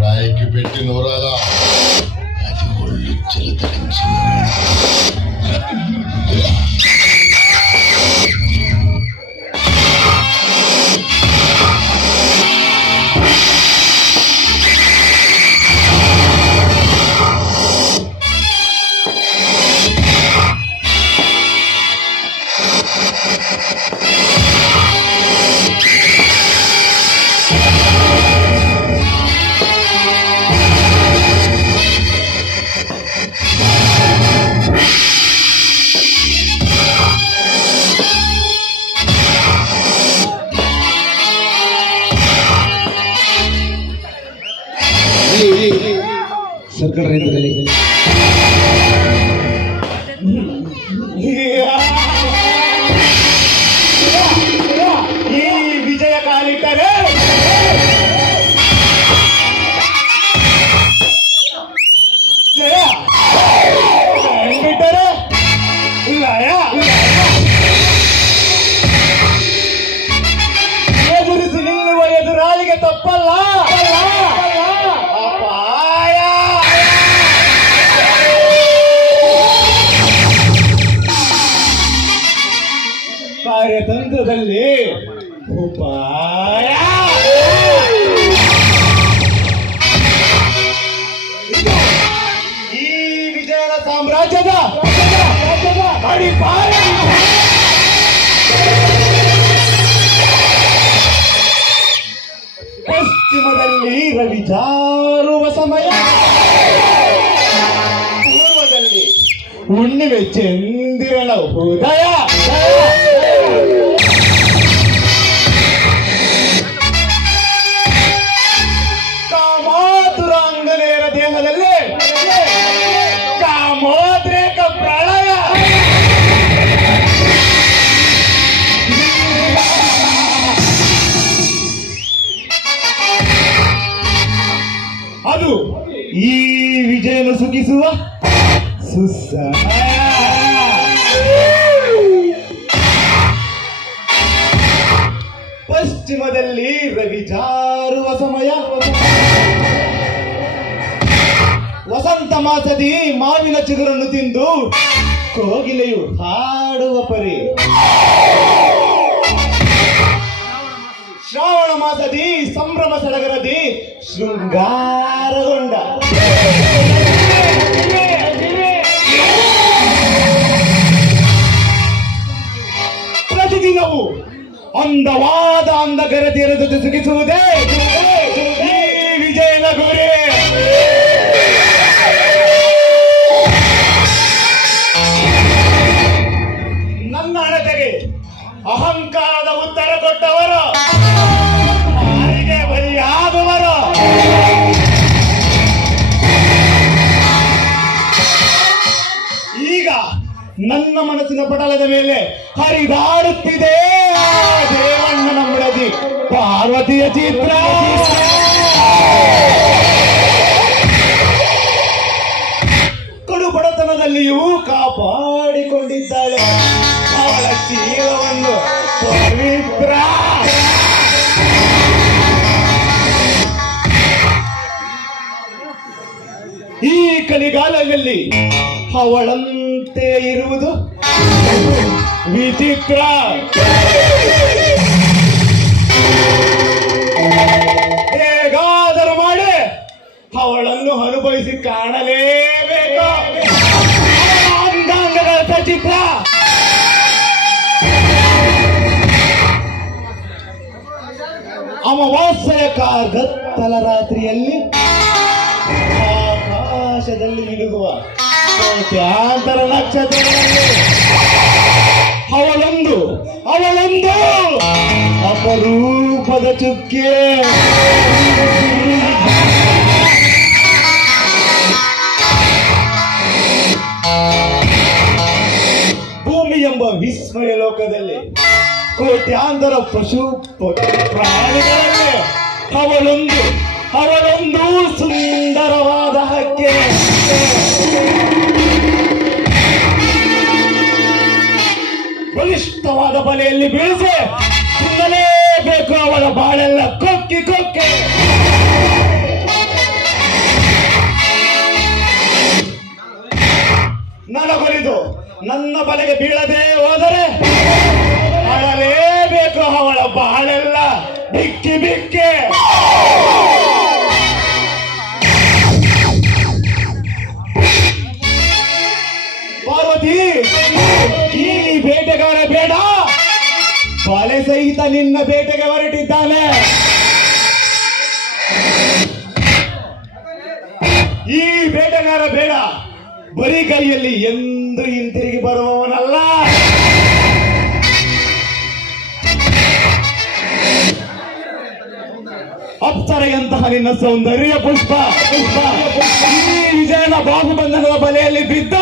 రాయికి పెట్టి నూరాలా అది ఒళ్ళు చెలతరించిన ಸರ್ಕಾರ ರೈತರಲ್ಲಿ ಈ ವಿಜಯ ಕಾಲಿಟ್ಟರೆ ಜಯ ಬಿಟ್ಟರೆ ಲಯ ಎದುರಿಸಿ ನಿಲ್ಲುವ ಎದುರಾಳಿಗೆ ತಪ್ಪಲ್ಲ ಅಪಾಯ. ಕಾರ್ಯತಂತ್ರದಲ್ಲಿ ಉಪಾಯ. ಈ ವಿಜಯನ ಸಾಮ್ರಾಜ್ಯದ ಅಡಿಪಾಯ. ಪಶ್ಚಿಮದಲ್ಲಿ ರವಿ ಜಾರುವ ಸಮಯ, ಪೂರ್ವದಲ್ಲಿ ಹುಣ್ಣಿಮೆ ಚಂದಿರನ ಉದಯ. ಕಾಮಾತುರಾಂಗನೆಯರ ದೇಹದಲ್ಲಿ ಕಾಮೋದ್ರೇಕ ಪ್ರಳಯ. ಅದು ಈ ವಿಜಯನ ಸುಖಿಸುವ ಸುಸಮಯ. ಪಶ್ಚಿಮದಲ್ಲಿ ರವಿ ಜಾರುವ ಸಮಯ, ವಸಂತ ಮಾಸದಿ ಮಾವಿನ ಚಿಗುರನ್ನು ತಿಂದು ಕೋಗಿಲೆಯು ಹಾಡುವ ಪರಿ. ಶ್ರಾವಣ ಮಾಸದಿ ಸಂಭ್ರಮ ಸಡಗರದಿ ಶೃಂಗಾರಗೊಂಡ. ಪ್ರತಿದಿನವೂ ಅಂದವಾದ ಅಂದಗರತಿಯರ ಜೊತೆ ಸುಖಿಸುವುದೇ ಈ ವಿಜಯನ ಗುರಿ. ನನ್ನ ಅಣತೆಗೆ ಅಹಂಕಾರದ ಉತ್ತರ ಕೊಟ್ಟವರು ಯಾರಿಗೆ ಬಲಿಯಾದವರು. ಈಗ ನನ್ನ ಮನಸ್ಸಿನ ಪಟಲದ ಮೇಲೆ ಹರಿದಾಡುತ್ತಿದೆ ಆ ದೇವಣ್ಣನ ಮುಳದಿ ಪಾರ್ವತಿಯ ಚಿತ್ರ. ಕಡು ಬಡತನದಲ್ಲಿಯೂ ಕಾಪಾಡಿಕೊಂಡಿದ್ದಾಳೆ ಅವಳ ಶೀಲವನ್ನು ಪವಿತ್ರ. ಈ ಕಲಿಗಾಲದಲ್ಲಿ ಅವಳಂತೆ ಇರುವುದು ವಿಚಿತ್ರ. ಹೇಗಾದರೂ ಮಾಡಿ ಅವಳನ್ನು ಅನುಭವಿಸಿ ಕಾಣಲೇಬೇಕು. ಅಂಗಾಂಗಗಳ ಸಚಿತ್ರ. ಅಮಾವಾಸ್ಯೆಯ ಕಾರ್ಗತ್ತಲ ರಾತ್ರಿಯಲ್ಲಿ ಆಕಾಶದಲ್ಲಿ ಮಿನುಗುವ ಕೋಟ್ಯಾಂತರ ನಕ್ಷತ್ರಗಳಲ್ಲಿ ಅವಳೊಂದು ಅಪರೂಪದ ಚುಕ್ಕೆ. ಭೂಮಿ ಎಂಬ ವಿಸ್ಮಯ ಲೋಕದಲ್ಲಿ ಕೋಟ್ಯಾಂತರ ಪಶು ಪ್ರಾಣಿಗಳಲ್ಲಿ ಅವಳೊಂದು ಸುಂದರವಾದ ಹಕ್ಕೆ. ಬಲಿಷ್ಠವಾದ ಬಲೆಯಲ್ಲಿ ಬೀಳಿಸಿ ತಿನ್ನಲೇಬೇಕು ಅವಳ ಬಾಳೆಲ್ಲ ಕೊಕ್ಕಿ. ಕೆಳಗೆ ಬೀಳದೆ ಹೋದರೆ ಅಳಲೇಬೇಕು ಅವಳ ಬಾಳೆಲ್ಲ ಬಿಕ್ಕಿ ಬಿಕ್ಕಿ. ಪಾರ್ವತಿ, ಈ ಬೇಟೆಗಾರ ಬೇಡ, ಬಲೆ ಸಹಿತ ನಿನ್ನ ಬೇಟೆಗೆ ಹೊರಟಿದ್ದಾನೆ. ಈ ಬೇಟೆಗಾರ ಬೇಡ, ಬರೀ ಕೈಯಲ್ಲಿ ಎಂದು ಹಿಂತಿರುಗಿ ಬರುವವನಲ್ಲ. ಅಪ್ಸರೆಯಂತಹ ನಿನ್ನ ಸೌಂದರ್ಯ ಪುಷ್ಪ ಪುಷ್ಪ ಈ ವಿಜಯನ ಬಾಹುಬಂಧನದ ಬಲೆಯಲ್ಲಿ ಬಿದ್ದ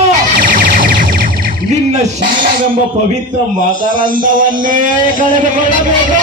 ನಿನ್ನ ಶೀಲವೆಂಬ ಪವಿತ್ರ ಮಕರಂದವನ್ನೇ ಕಳೆದುಕೊಳ್ಳಬೇಕು.